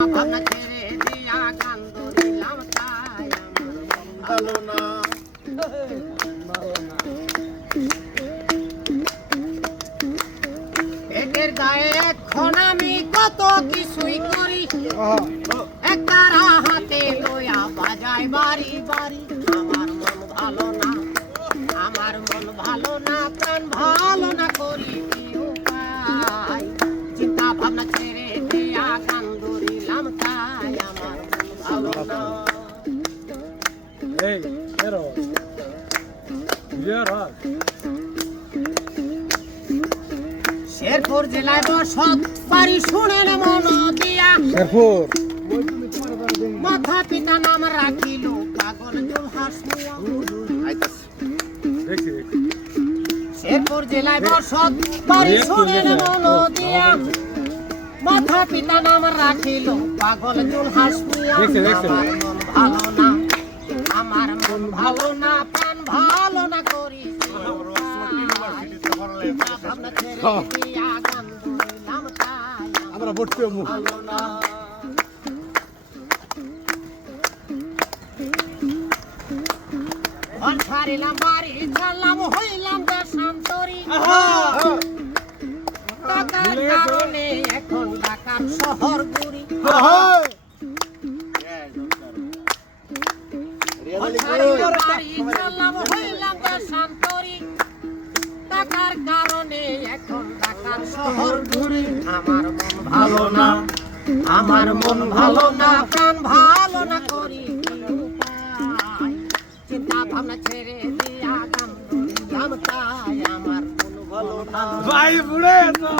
ভাবনা ছেড়ে দিয়া গান ধরিলাম তাই ভালো না। পেটের গায়ে এখন আমি কত কিছুই করি, একটা হাতে লয়া বাজাই বাড়ি বাড়ি। আমার মন ভালো না, আমার মন ভালো না, প্রাণ ভালো না, করি কি উপায়? চিন্তা ভাবনা ছেড়ে দিয়া গান ধরিলাম তাই আমার মন ভালো না। Hey, pero Vera শেরপুর জেলায় বসত পারি, শুনেন মন দিয়া। শেরপুর মাথা পিতা নাম রাখিল পাগল জুলহাস মিয়া। দেখি শেরপুর জেলায় বসত পারি, শুনেন মন দিয়া। মাথা পিতা নাম রাখিল পাগল জুলহাস মিয়া। আমার মন ভালো না, আমার মন ভালো না, প্রাণ ভালো না, করি ভাবনা ছেড়ে দিয়া গান ধরিলাম তাই আমরা ভর্তি হবো। ভালো না। ঘর ছাড়িলাম, বাড়ি ছাড়লাম, হইলাম দেশান্তরী। টাকার কারণে এখন ঢাকার শহর ঘুরি। ঘর ছাড়িলাম, বাড়ি ছাড়লাম, হইলাম দেশান্তরী। টাকার কারণে এখন ঢাকার শহর ঘুরি। আমার মন ভালো না, আমার মন ভালো না, প্রাণ ভালো না, করি কি উপায়? চিন্তা ভাবনা ছেড়ে দিয়া গান ধরিলাম তাই আমার মন ভালো না। ভাই বুড়ে তো